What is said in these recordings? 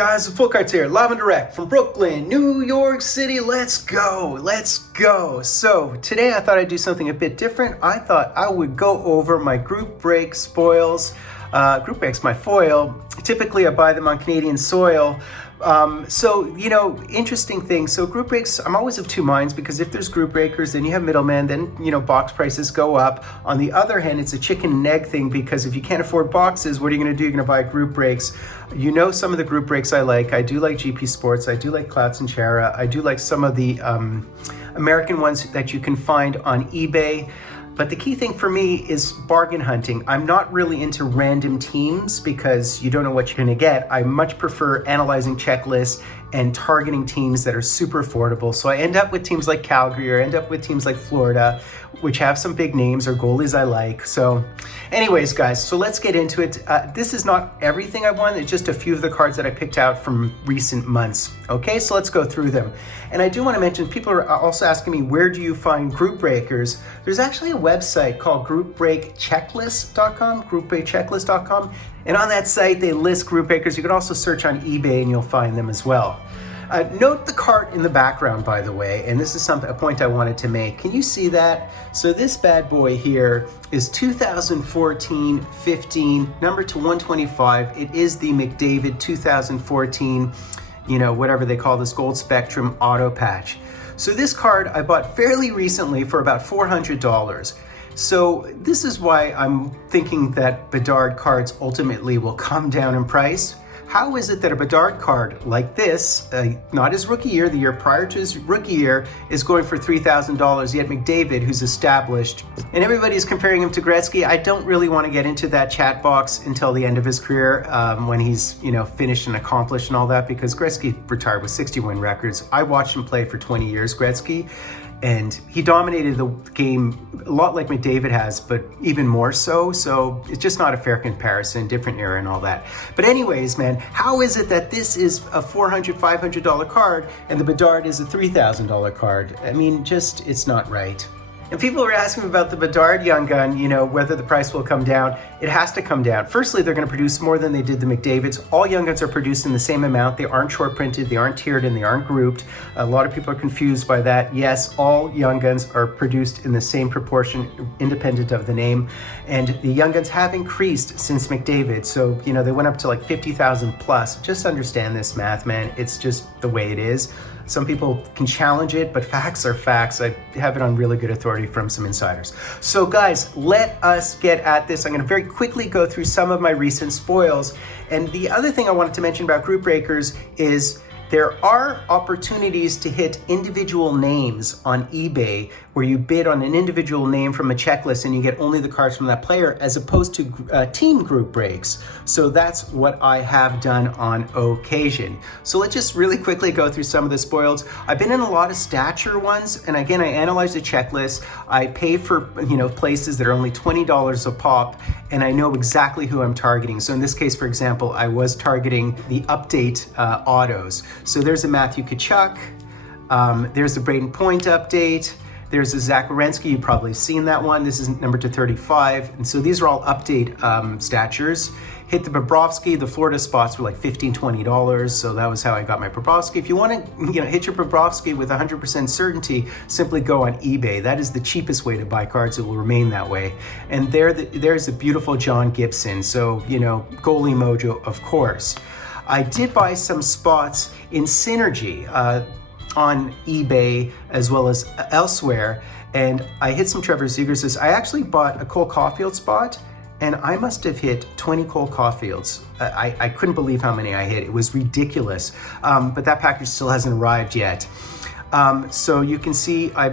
guys, the Fultoncards here, live and direct from Brooklyn, New York City. Let's go. So today I thought I'd do something a bit different. I thought I would go over my group break spoils. Group breaks, my foil. Typically I buy them on Canadian soil. Interesting thing. So group breaks, I'm always of two minds, because if there's group breakers, then you have middlemen, then, box prices go up. On the other hand, it's a chicken and egg thing, because if you can't afford boxes, what are you going to do? You're going to buy group breaks. Some of the group breaks I like. I do like GP Sports. I do like Clouts and Chara. I do like some of the American ones that you can find on eBay. But the key thing for me is bargain hunting. I'm not really into random teams because you don't know what you're gonna get. I much prefer analyzing checklists and targeting teams that are super affordable. So I end up with teams like Calgary, or end up with teams like Florida, which have some big names or goalies I like. So anyways, guys, so let's get into it. This is not everything I won. It's just a few of the cards that I picked out from recent months. Okay, so let's go through them. And I do want to mention, people are also asking me, where do you find group breakers? There's actually a website called groupbreakchecklist.com, and on that site, they list group breakers. You can also search on eBay and you'll find them as well. Note the cart in the background, by the way, and this is a point I wanted to make. Can you see that? So this bad boy here is 2014-15, number to 125. It is the McDavid 2014, whatever they call this, Gold Spectrum auto patch. So this card I bought fairly recently for about $400. So this is why I'm thinking that Bedard cards ultimately will come down in price. How is it that a Bedard card like this, not his rookie year, the year prior to his rookie year, is going for $3,000, yet McDavid, who's established, and everybody's comparing him to Gretzky? I don't really want to get into that chat box until the end of his career, when he's, finished and accomplished and all that, because Gretzky retired with 61 records. I watched him play for 20 years, Gretzky, and he dominated the game a lot like McDavid has, but even more so. So it's just not a fair comparison, different era and all that. But anyways, man, how is it that this is a $400, $500 card and the Bedard is a $3,000 card? I mean, it's not right. And people were asking me about the Bedard Young Gun, whether the price will come down. It has to come down. Firstly, they're going to produce more than they did the McDavids. All Young Guns are produced in the same amount. They aren't short printed, they aren't tiered, and they aren't grouped. A lot of people are confused by that. Yes, all Young Guns are produced in the same proportion, independent of the name. And the Young Guns have increased since McDavid. So, they went up to like 50,000 plus. Just understand this math, man. It's just the way it is. Some people can challenge it, but facts are facts. I have it on really good authority from some insiders. So guys, let us get at this. I'm going to very quickly go through some of my recent spoils. And the other thing I wanted to mention about group breakers is there are opportunities to hit individual names on eBay where you bid on an individual name from a checklist and you get only the cards from that player, as opposed to team group breaks. So that's what I have done on occasion. So let's just really quickly go through some of the spoils. I've been in a lot of stature ones, and again, I analyze the checklist. I pay for places that are only $20 a pop, and I know exactly who I'm targeting. So in this case, for example, I was targeting the update autos. So there's a Matthew Tkachuk, there's the Braden Point update, there's a Zach Werenski, you've probably seen that one. This is number to 35. And so these are all update statures. Hit the Bobrovsky, the Florida spots were like $15, $20. So that was how I got my Bobrovsky. If you want to hit your Bobrovsky with 100% certainty, simply go on eBay. That is the cheapest way to buy cards. It will remain that way. And there's a beautiful John Gibson. So, goalie mojo, of course. I did buy some spots in Synergy on eBay as well as elsewhere, and I hit some Trevor Zegras. I actually bought a Cole Caulfield spot, and I must have hit 20 Cole Caulfields. I couldn't believe how many I hit. It was ridiculous, but that package still hasn't arrived yet. So you can see I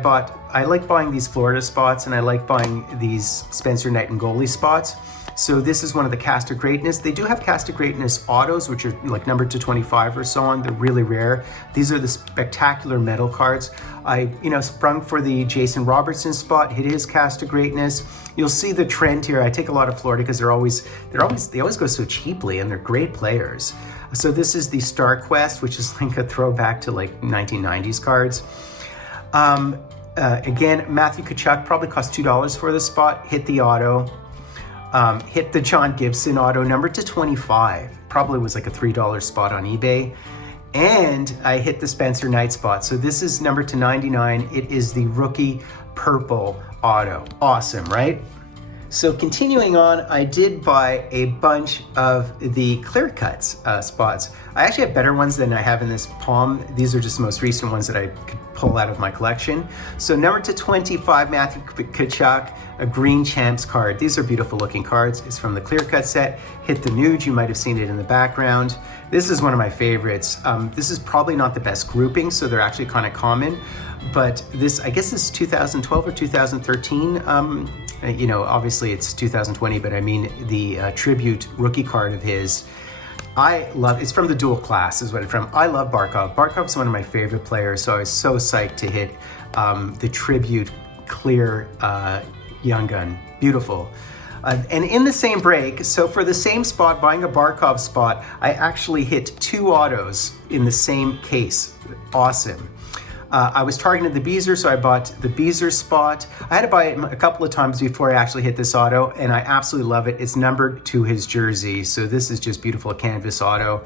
like buying these Florida spots, and I like buying these Spencer Knight and goalie spots. So this is one of the Cast of Greatness. They do have Cast of Greatness autos, which are like numbered to 25 or so on. They're really rare. These are the spectacular metal cards. I, sprung for the Jason Robertson spot, hit his Cast of Greatness. You'll see the trend here. I take a lot of Florida because they always go so cheaply, and they're great players. So this is the Star Quest, which is like a throwback to like 1990s cards. Again, Matthew Tkachuk probably cost $2 for this spot. Hit the auto. Hit the John Gibson auto, number to 25. probably was like a $3 spot on eBay. And I hit the Spencer Knight spot. So this is number to 99. It is the rookie purple auto. Awesome, right? So continuing on, I did buy a bunch of the clear cuts spots. I actually have better ones than I have in this palm. These are just the most recent ones that I could pull out of my collection. So number to 25, Matthew Tkachuk, a green champs card. These are beautiful looking cards. It's from the clear cut set. Hit the nude, you might have seen it in the background. This is one of my favorites. This is probably not the best grouping, so they're actually kind of common. But this, I guess this is 2012 or 2013. You know, obviously it's 2020, but I mean the tribute rookie card of his. I love, it's from the dual class is what it's from. I love Barkov. Barkov's one of my favorite players, so I was so psyched to hit the tribute clear Young Gun. Beautiful. And in the same break, so for the same spot, buying a Barkov spot, I actually hit 2 autos in the same case. Awesome. I was targeting the Beezer, so I bought the Beezer spot. I had to buy it a couple of times before I actually hit this auto, and I absolutely love it. It's numbered to his jersey, so this is just beautiful canvas auto.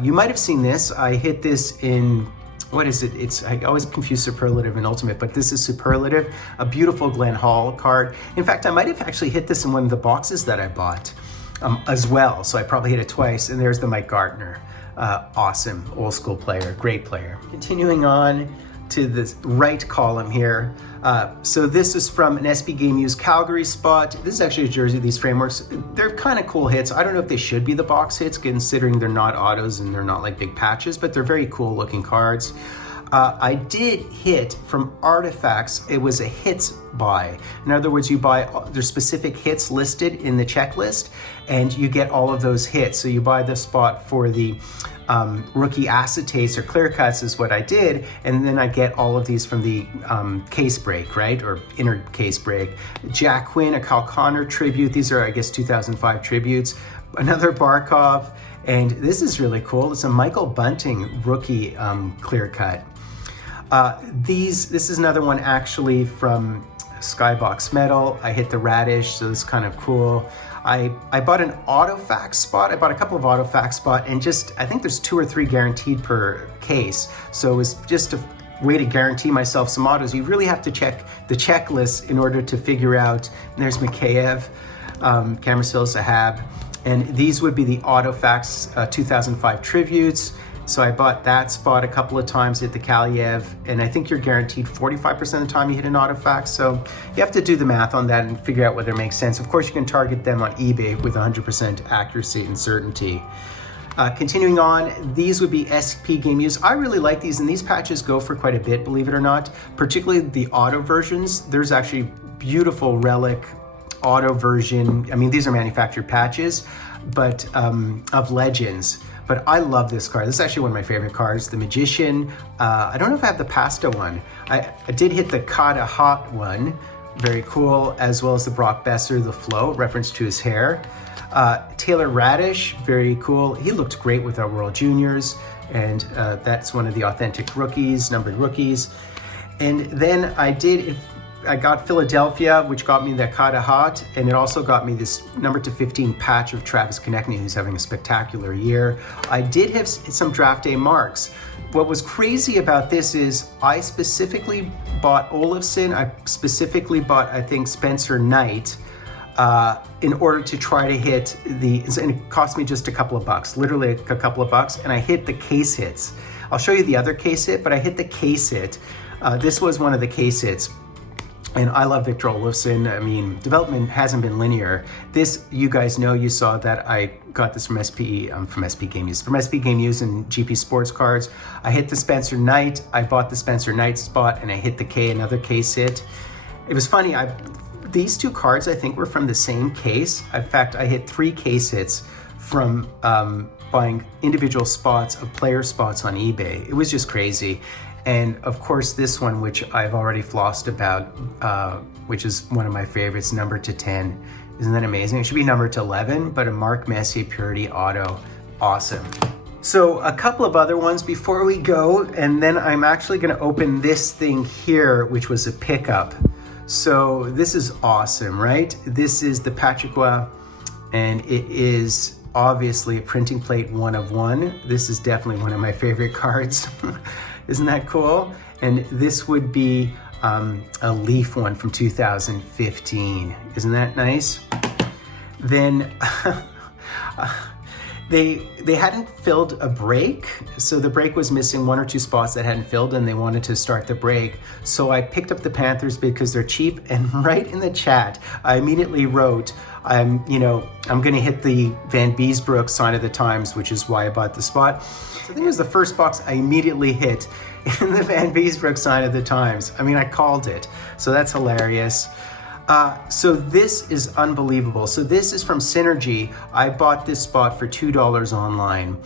You might have seen this. I hit this in, what is it? I always confuse Superlative and Ultimate, but this is Superlative, a beautiful Glenn Hall card. In fact, I might have actually hit this in one of the boxes that I bought as well, so I probably hit it twice, and there's the Mike Gartner. Awesome, old school player, great player. Continuing on to the right column here. So this is from an SB Game Used Calgary spot. This is actually a jersey, these frameworks. They're kind of cool hits. I don't know if they should be the box hits considering they're not autos and they're not like big patches, but they're very cool looking cards. I did hit from Artifacts. It was a hits buy. In other words, you buy, there's specific hits listed in the checklist and you get all of those hits. So you buy the spot for the rookie acetates or clear cuts is what I did. And then I get all of these from the case break, right? Or inner case break. Jack Quinn, a Kyle Connor tribute. These are, I guess, 2005 tributes. Another Barkov. And this is really cool. It's a Michael Bunting rookie clear cut. This is another one actually from Skybox Metal. I hit the Radish, so it's kind of cool. I bought an Autofax spot. I bought a couple of Autofax spot and just, I think there's 2 or 3 guaranteed per case. So it was just a way to guarantee myself some autos. You really have to check the checklist in order to figure out, and there's Mikheyev, Camersil, Sahab, and these would be the Autofax 2005 tributes. So I bought that spot a couple of times at the Kaliev, and I think you're guaranteed 45% of the time you hit an Autofax. So you have to do the math on that and figure out whether it makes sense. Of course, you can target them on eBay with 100% accuracy and certainty. Continuing on, these would be SP Game Used. I really like these, and these patches go for quite a bit, believe it or not. Particularly the auto versions. There's actually beautiful relic auto version. I mean, these are manufactured patches, but of Legends. But I love this card. This is actually one of my favorite cards, the Magician. I don't know if I have the Pasta one. I did hit the Kata Hot one, very cool, as well as the Brock Besser, the Flow, reference to his hair. Taylor Radish, very cool. He looked great with our World Juniors, and that's one of the authentic rookies, numbered rookies. And then I got Philadelphia, which got me the Kata Hot, and it also got me this number to 15 patch of Travis Konechny, who's having a spectacular year. I did have some draft day marks. What was crazy about this is I specifically bought Olofsson. I specifically bought, I think, Spencer Knight in order to try to hit and it cost me just a couple of bucks, literally a couple of bucks, and I hit the case hits. I'll show you the other case hit, but I hit the case hit. This was one of the case hits. And I love Victor Olofsson. I mean, development hasn't been linear. This, you guys know, you saw that I got this from SB Game Used and GP Sports Cards. I hit the Spencer Knight. I bought the Spencer Knight spot, and I hit the another case hit. It was funny. These 2 cards, I think, were from the same case. In fact, I hit 3 case hits from buying individual spots of player spots on eBay. It was just crazy. And of course, this one, which I've already flossed about, which is one of my favorites, number to 10. Isn't that amazing? It should be number to 11, but a Mark Messier Purity Auto. Awesome. So a couple of other ones before we go, and then I'm actually gonna open this thing here, which was a pickup. So this is awesome, right? This is the Patrickwa, and it is obviously a printing plate 1 of 1. This is definitely one of my favorite cards. Isn't that cool? And this would be a Leaf one from 2015. Isn't that nice? Then they hadn't filled a break, so the break was missing 1 or 2 spots that hadn't filled, and they wanted to start the break. So I picked up the Panthers because they're cheap, and right in the chat, I immediately wrote, I'm gonna hit the Van Beesbroek sign of the times, which is why I bought the spot. So I think it was the first box I immediately hit in the Van Beesbroek sign of the times. I mean, I called it, so that's hilarious. So this is unbelievable. So this is from Synergy. I bought this spot for $2 online.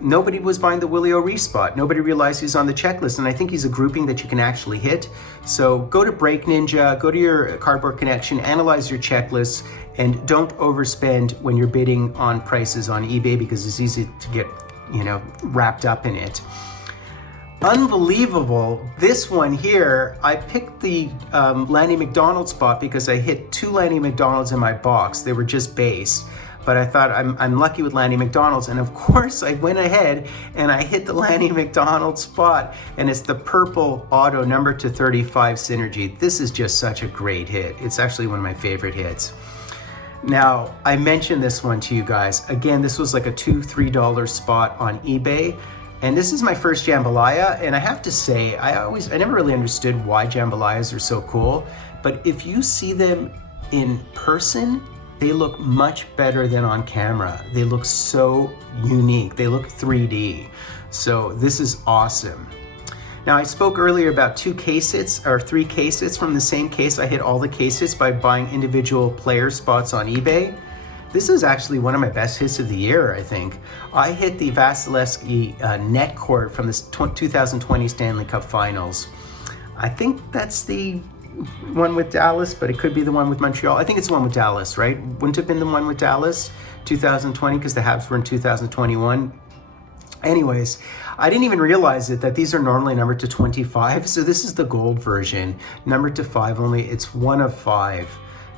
Nobody was buying the Willie O'Reilly spot. Nobody realized he's on the checklist, and I think he's a grouping that you can actually hit. So go to Break Ninja, go to your Cardboard Connection, analyze your checklists, and don't overspend when you're bidding on prices on eBay, because it's easy to get, wrapped up in it. Unbelievable. This one here, I picked the Lanny McDonald spot because I hit 2 Lanny McDonalds in my box. They were just base, but I thought I'm lucky with Lanny McDonald's, and of course I went ahead and I hit the Lanny McDonald spot, and it's the purple auto number to 35 Synergy. This is just such a great hit. It's actually one of my favorite hits. Now, I mentioned this one to you guys. Again, this was like a $2-3 spot on eBay. And this is my first jambalaya, and I have to say, I never really understood why jambalayas are so cool, but if you see them in person, they look much better than on camera. They look so unique. They look 3D. So this is awesome. Now, I spoke earlier about 2 case hits, or 3 case hits from the same case. I hit all the case hits by buying individual player spots on eBay. This is actually one of my best hits of the year, I think. I hit the Vasilevsky net court from the 2020 Stanley Cup Finals. I think that's the one with Dallas, but it could be the one with Montreal. I think it's the one with Dallas, right? Wouldn't it have been the one with Dallas, 2020, because the Habs were in 2021? Anyways, I didn't even realize that these are normally numbered to 25, so this is the gold version, numbered to 5 only. It's 1 of 5.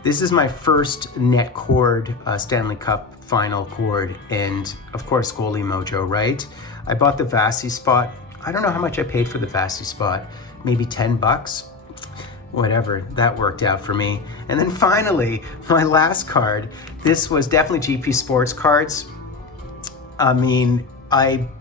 This is my first net cord Stanley Cup final cord, and of course goalie mojo, right? I bought the Vasi spot. I don't know how much I paid for the Vasi spot, maybe 10 bucks. Whatever, that worked out for me. And then finally, my last card. This was definitely GP Sports Cards. I mean,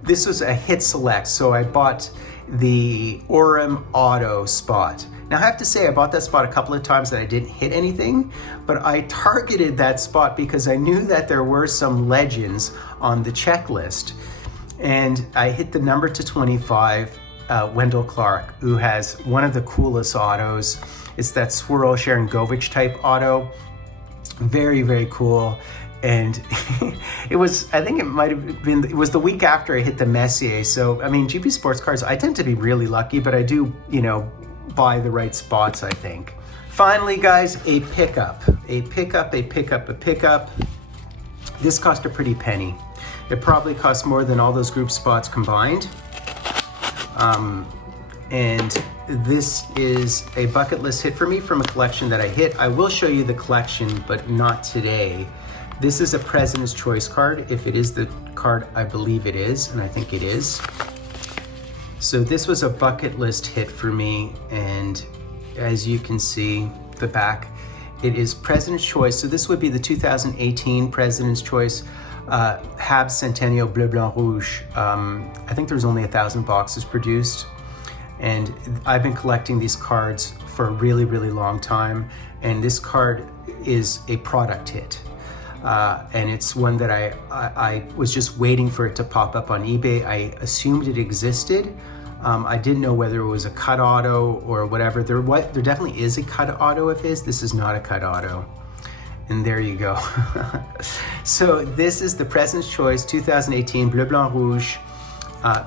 this was a hit select, so I bought the Orem Auto spot. Now I have to say I bought that spot a couple of times and I didn't hit anything, but I targeted that spot because I knew that there were some legends on the checklist. And I hit the number to 25, Wendell Clark, who has one of the coolest autos. It's that Swirl Sharangovich type auto. Very, very cool. And it was the week after I hit the Messier. So, I mean, GP Sports Cards, I tend to be really lucky, but I do, buy the right spots, I think. Finally, guys, a pickup. This cost a pretty penny. It probably cost more than all those group spots combined. And this is a bucket list hit for me from a collection that I hit. I will show you the collection, but not today. This is a President's Choice card, if it is the card I believe it is, and I think it is. So this was a bucket list hit for me, and as you can see, the back, it is President's Choice. So this would be the 2018 President's Choice Habs Centennial Bleu Blanc Rouge. I think there's only 1,000 boxes produced, and I've been collecting these cards for a really, really long time, and this card is a product hit. And it's one that I was just waiting for it to pop up on eBay. I assumed it existed. I didn't know whether it was a cut auto or whatever. There definitely is a cut auto of his. This is not a cut auto. And there you go. So this is the President's Choice 2018 Bleu Blanc Rouge.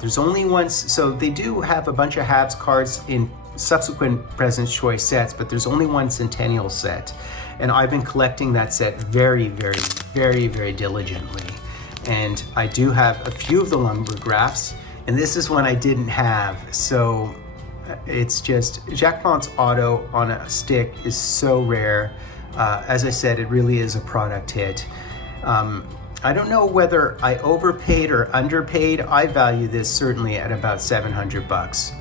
There's only one, so they do have a bunch of Habs cards in subsequent President's Choice sets, but there's only one Centennial set. And I've been collecting that set very, very, very, very diligently. And I do have a few of the lumbergraphs, and this is one I didn't have. So it's just, Jacques Plante's auto on a stick is so rare. As I said, it really is a product hit. I don't know whether I overpaid or underpaid. I value this certainly at about 700 bucks.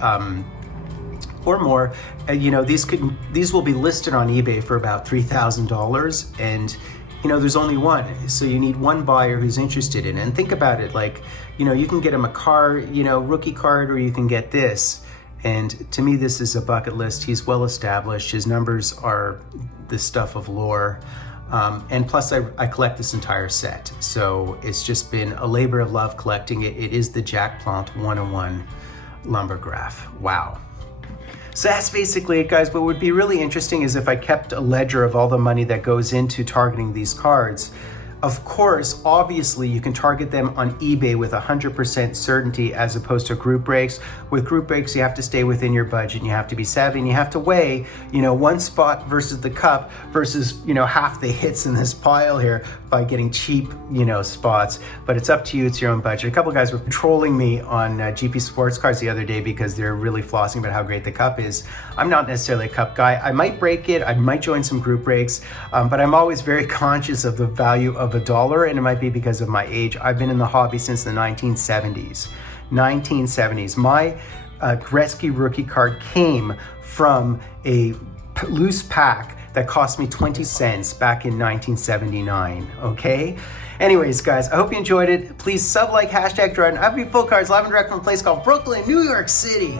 Or more. You know, these will be listed on eBay for about $3,000, and you know, there's only one, so you need one buyer who's interested in it. And think about it, like, you know, you can get him a card, you know, rookie card, or you can get this. And to me, this is a bucket list. He's well established. His numbers are the stuff of lore. And plus I collect this entire set. So it's just been a labor of love collecting it. It is the Jack Plante 101 Lumbergraph. Wow. So that's basically it, guys. What would be really interesting is if I kept a ledger of all the money that goes into targeting these cards. Of course, obviously, you can target them on eBay with 100% certainty as opposed to group breaks. With group breaks, you have to stay within your budget, and you have to be savvy, and you have to weigh, you know, one spot versus the cup versus, you know, half the hits in this pile here by getting cheap, you know, spots. But it's up to you. It's your own budget. A couple guys were trolling me on GP Sports Cards the other day because they're really flossing about how great the cup is. I'm not necessarily a cup guy. I might break it. I might join some group breaks, but I'm always very conscious of the value of $1, and it might be because of my age. I've been in the hobby since the 1970s. My Gretzky rookie card came from a loose pack that cost me 20 cents back in 1979, okay? Anyways, guys, I hope you enjoyed it. Please sub, like, #Jordan. I'll be Fultoncards live and direct from a place called Brooklyn, New York City.